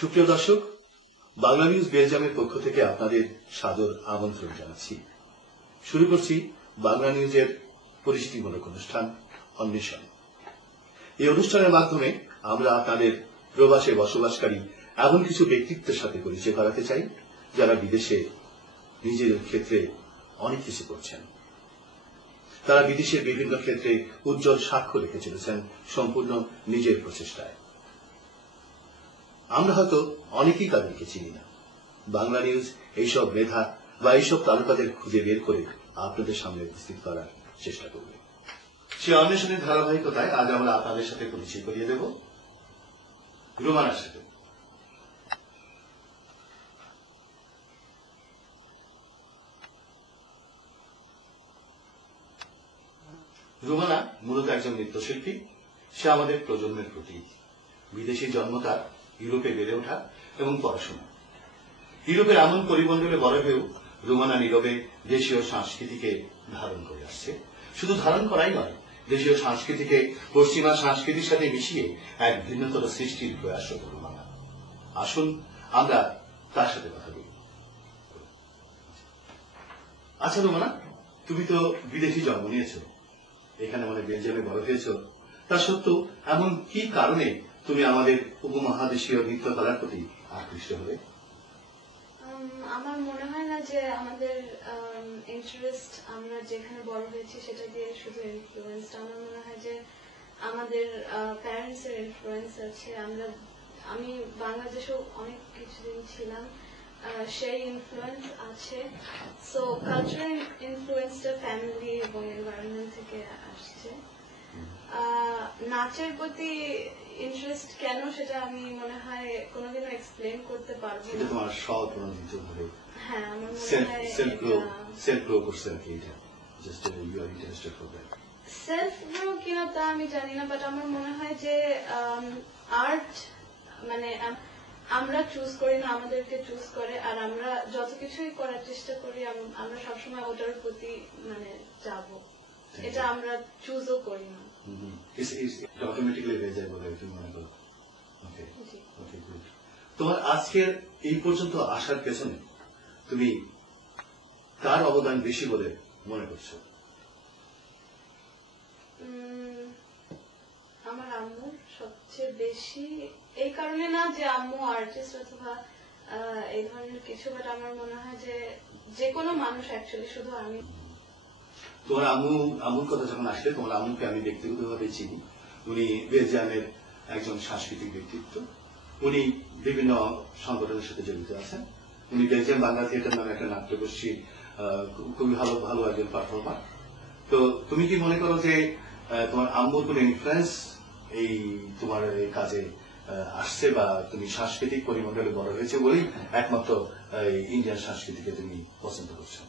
সুপ্রিয় দর্শক, বাংলা নিউজ বেলজিয়ামের পক্ষ থেকে আপনাদের সাদর আমন্ত্রণ জানাচ্ছি। শুরু করছি বাংলা নিউজের পরিচিতিমূলক অনুষ্ঠান অন্বেষণ। এই অনুষ্ঠানের মাধ্যমে আমরা আপনাদের প্রবাসে বসবাসকারী এমন কিছু ব্যক্তিত্বের সাথে পরিচয় করাতে চাই যারা বিদেশে নিজেদের ক্ষেত্রে অনেক কিছু করছেন। তারা বিদেশের বিভিন্ন ক্ষেত্রে উজ্জ্বল সাক্ষ্য রেখে চলেছেন সম্পূর্ণ নিজের প্রচেষ্টায়। আমরা হয়তো অনেকেই তাদেরকে চিনি না। বাংলা নিউজ এইসব মেধা বা এইসব তারকাদের খুঁজে বের করে আপনাদের সামনে উপস্থিত করার চেষ্টা করবে। সে অন্বেষণের ধারাবাহিকতায় আজ আমরা আপনাদের সাথে পরিচয় করিয়ে দেব রুমানার সাথে। রুমানা মূলত একজন নৃত্যশিল্পী। সে আমাদের প্রজন্মের প্রতীক। বিদেশি জন্ম তার, ইউরোপে বেড়ে ওঠা এবং পড়াশোনা। ইউরোপের এমন পরিমণ্ডলে বড় হয়েও রুমানা নীরবে দেশীয় সংস্কৃতিকে ধারণ করে আসছে। শুধু ধারণ করাই নয়, দেশীয় সংস্কৃতিকে পশ্চিমা সংস্কৃতির সাথে মিশিয়ে এক ভিন্নতর সৃষ্টির প্রয়াস রুমানা। আসুন আমরা তার সাথে কথা বলি। আচ্ছা রুমানা, তুমি তো বিদেশি জন্ম নিয়েছ, এখানে মানে বেলজিয়ামে বড় হয়েছ। তা সত্ত্বেও এমন কি কারণে তুমি আমাদের উপমহাদেশীয় নৃত্যকলার প্রতি আকৃষ্ট হবে? আমার মনে হয় না যে আমাদের ইন্টারেস্ট আমরা যেখানে বড় হয়েছি সেটা দিয়ে শুধু ইনফ্লুয়েন্স। আমার মনে হয় যে আমাদের প্যারেন্টস এর ইনফ্লুয়েন্স আছে। আমি বাংলাদেশেও অনেক কিছুদিন ছিলাম, সেই ইনফ্লুয়েন্স আছে। সো কালচারাল ইনফ্লুয়েন্সটা ফ্যামিলি এবং এনভায়রনমেন্ট থেকে আসছে। নাচের প্রতি ইন্টারেস্ট কেন সেটা আমি মনে হয় কোনোদিনও এক্সপ্লেন করতে পারবো না। এটা তোমার স্বপ্রণোদিত ভাবে। হ্যাঁ, আমার মনে হয় সেলফ গ্রো করছেন কি এটা? Just you are interested for that. Self grow কিনা তা আমি জানি না, বাট আমার মনে হয় যে আর্ট মানে আমরা চুজ করি না, আমাদেরকে চুজ করে। আর আমরা যত কিছুই করার চেষ্টা করি আমরা সবসময় ওটার প্রতি মানে যাবো, এটা আমরা চুজও করি না। অটোমেটিক্যালি হয়ে যায় বলে তুমি মনে করো? ওকে, ওকে, গুড। তোমার আজকের এই পর্যন্ত আসার পেছনে তুমি কার অবদান বেশি বলে মনে করছো? আমার আম্মুর সবচেয়ে বেশি, এই কারণে না যে আম্মু আর্টিস্ট অথবা এই ধরনের কিছু, বাট আমার মনে হয় যে যে কোনো মানুষ অ্যাকচুয়ালি, শুধু আমি। তোমার আম্মুর কথা যখন আসলে, তোমার আম্মুকে আমি ব্যক্তিগতভাবে চিনি। উনি বেলজিয়ামের একজন সাংস্কৃতিক ব্যক্তিত্ব। উনি বিভিন্ন সংগঠনের সাথে জড়িত আছেন। উনি বেলজিয়াম বাংলা থিয়েটার নামে একটা নাট্যগোষ্ঠীর খুবই ভালো একজন পারফর্মার। তো তুমি কি মনে করো যে তোমার আম্মুর কোন ইনফ্লুয়েন্স এই তোমার এই কাজে আসছে, বা তুমি সাংস্কৃতিক পরিমণ্ডলে বড় হয়েছে বলেই একমাত্র ইন্ডিয়ান সংস্কৃতিকে তুমি পছন্দ করছো?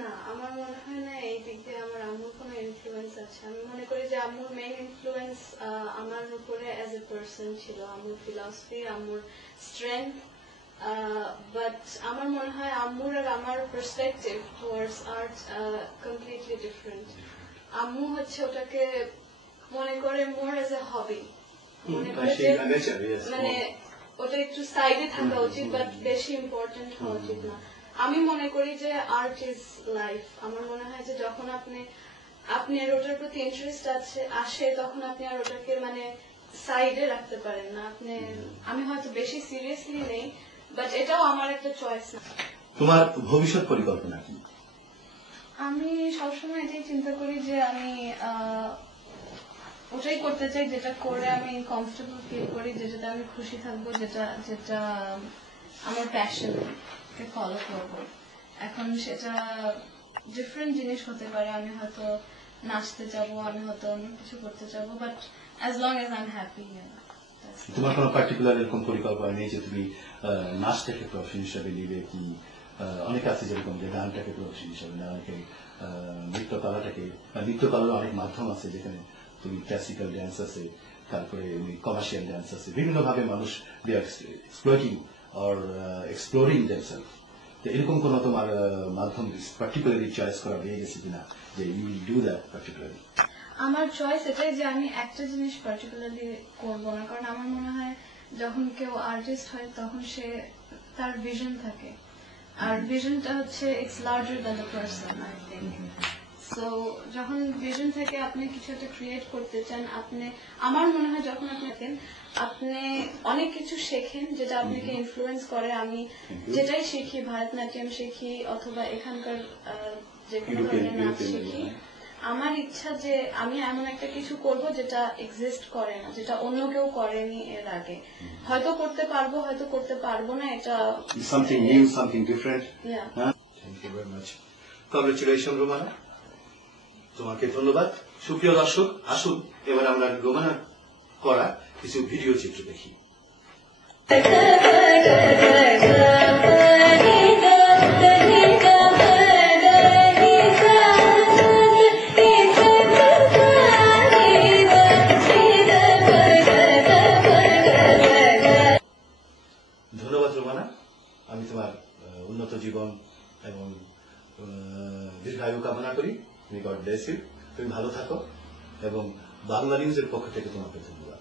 না, আমার মনে হয় না এই দিক দিয়ে আমার আম্মুর কোনো ইনফ্লুয়েন্স আছে। আমি মনে করি যে আম্মুর মেইন ইনফ্লুয়েন্স আমার উপরে অ্যাজ এ পার্সন ছিল, আম্মুর ফিলসফি, আম্মুর স্ট্রেংথ। বাট আমার মনে হয় আম্মুর আর আমার perspective towards art completely different. আম্মু হচ্ছে ওটাকে মনে করে মোর অ্যাজ এ হবি, মনে করে যে মানে ওটা একটু সাইডে থাকা উচিত, বাট বেশি ইম্পর্টেন্ট হওয়া উচিত না। আমি মনে করি যে আর্ট ইজ লাইফ। আমার মনে হয় যে যখন আপনি আর ওটার প্রতি ইন্টারেস্ট আসে তখন আপনি আর ওটাকে মানে সাইডে রাখতে পারেন না। আমি হয়তো বেশি সিরিয়াসলি নেই, বাট এটাও আমার একটা চয়েস না। তোমার ভবিষ্যৎ পরিকল্পনা কি? আমি সবসময় এটাই চিন্তা করি যে আমি ওটাই করতে চাই যেটা করে আমি কমফোর্টেবল ফিল করি, যেটাতে আমি খুশি থাকবো, যেটা আমার প্যাশন ফলো করবো। এখন সেটা ডিফারেন্ট জিনিস হতে পারে। আমি হয়তো নাচতে যাবো, আমি হয়তো অন্য কিছু করতে যাবো, but as long age I am happy. তোমার কোনো পার্টিকুলার এরকম পরিকল্পনা নেই যে তুমি নাচটাকে প্রফেশন হিসাবে নিবে কি? অনেকে আছে যেরকম যে গানটাকে প্রফেশন হিসাবে নেয়, অনেকে নৃত্যকলাটাকে, নৃত্যকলার অনেক মাধ্যম আছে যেখানে তুমি ক্লাসিক্যাল ড্যান্স আছে, তারপরে কমার্শিয়াল ড্যান্স আছে। বিভিন্ন ভাবে মানুষ দে আর এক্সপ্লয়টিং অর এক্সপ্লোরিং দেমসেলফ। এরকম কোন তোমার মাধ্যম পার্টিকুলারলি চয়েস করা হয়ে গেছে কিনা যে you will do that particularly? আমার চয়েস এটাই যে আমি একটা জিনিস পার্টিকুলারলি করবো না, কারণ আমার মনে হয় যখন কেউ আর্টিস্ট হয় তখন সে তার ভিশন থাকে, আর ভিশনটা হচ্ছে it's larger than the person I think. So যখন ভিশন থেকে আপনি কিছু একটা ক্রিয়েট করতে চান, আপনি আমার মনে হয় যখন আপনি দেখেন আপনি অনেক কিছু শেখেন যেটা আপনাকে ইনফ্লুয়েন্স করে। আমি যেটাই শিখি, ভারতনাট্যম শিখি অথবা এখানকার যে কোনো ধরনের নাচ শিখি, আমার ইচ্ছা যে আমি এমন একটা কিছু করব যেটা এক্সিস্ট করে না, যেটা অন্য কেউ করেনি এর আগে। হয়তো করতে পারবো, হয়তো করতে পারবো না, এটা something new, something different. Yeah. Thank you very much. Congratulations, Romana. তোমাকে ধন্যবাদ। সুপ্রিয় দর্শক, আসুন এবার আমরা রোমানার করা কিছু ভিডিও চিত্র দেখি। ধন্যবাদ রোমানা। আমি তোমার উন্নত জীবন এবং দীর্ঘায়ু কামনা করি। God bless you. তুমি ভালো থাকো এবং বাংলা নিউজের পক্ষ থেকে তোমাকে ধন্যবাদ।